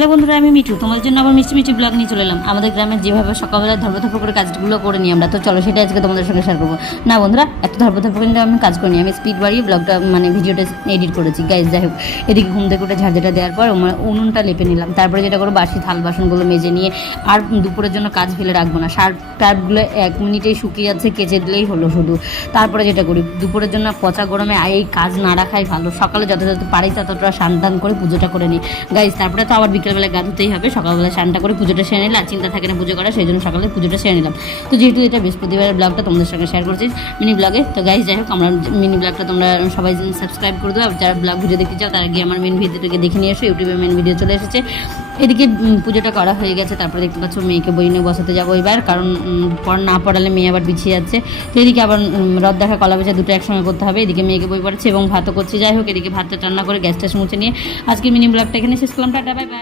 Hello বন্ধুরা, আমি মিঠু তোমাদের জন্য আবার মিষ্টি মিষ্টি ব্লগ নিয়ে চলে এলাম। আমাদের গ্রামে যেভাবে সকালবেলা ধর্মধর্ম করে কাজগুলো করে নিই আমরা, তো চলো সেটা আজকে তোমাদের সঙ্গে শেয়ার করবো। না বন্ধুরা, এত ধর্মধর্ম কিন্তু আমি কাজ করিনি, আমি স্পিড বাড়িয়ে ব্লগটা ভিডিওটা এডিট করেছি। গাইজ যাই হোক, এদিকে ঘুম থেকে উঠে ঝাঁঝাটা দেওয়ার পর উনুনটা লেপে নিলাম। তারপরে যেটা করবো, বাসি থাল বাসনগুলো মেজে নিয়ে আর দুপুরের জন্য কাজ ফেলে রাখবো না। শার্ট টার্টগুলো 1 মিনিটেই শুকিয়ে যাচ্ছে, কেচে দিলেই হলো শুধু। তারপরে যেটা করি, দুপুরের জন্য পচা গরমে এই কাজ না রাখাই ভালো। সকালে যত পারি ততটা স্নান টান করে পুজোটা করে নিই গাইজ। তারপরে তো আবার বিকেলবেলা গা ধুতেই হবে, সকালবেলা স্নানটা করে পুজোটা সেরে নিলে আর চিন্তা থাকে না পুজো করা, সেই জন্য সকালে পুজোটা সেরে নিলাম। তো যেহেতু এটা বৃহস্পতিবারের ব্লগটা তোমাদের সঙ্গে শেয়ার করছি মিনি ব্লগে, তো গাইজ যাই হোক, আমরা মিনি ব্লগটা তোমরা সবাই সাবস্ক্রাইব করে দেবো। আর যারা ব্লগ ভিডিও দেখতে চাও তারা গিয়ে আমার মেন ভিডিওটাকে দেখে নিয়ে এসো, ইউটিউবে মেন ভিডিও চলে এসেছে। এদিকে পুজোটা করা হয়ে গেছে। তারপরে দেখতে পাচ্ছ মেয়েকে বই নিয়ে বসাতে যাবো এবার, কারণ না পড়ালে মেয়ে আবার পিছিয়ে যাচ্ছে। তো এদিকে আবার রদ দেখা কলা বেচা দুটো একসঙ্গে করতে হবে। এদিকে মেয়েকে বই পড়াচ্ছে এবং ভাতও করছে। যাই হোক, এদিকে ভাতটা রান্না করে গ্যাসটা মুছে নিয়ে আজকে মিনি ব্লগটা এখানে শেষ করলাম। Tata, bye bye.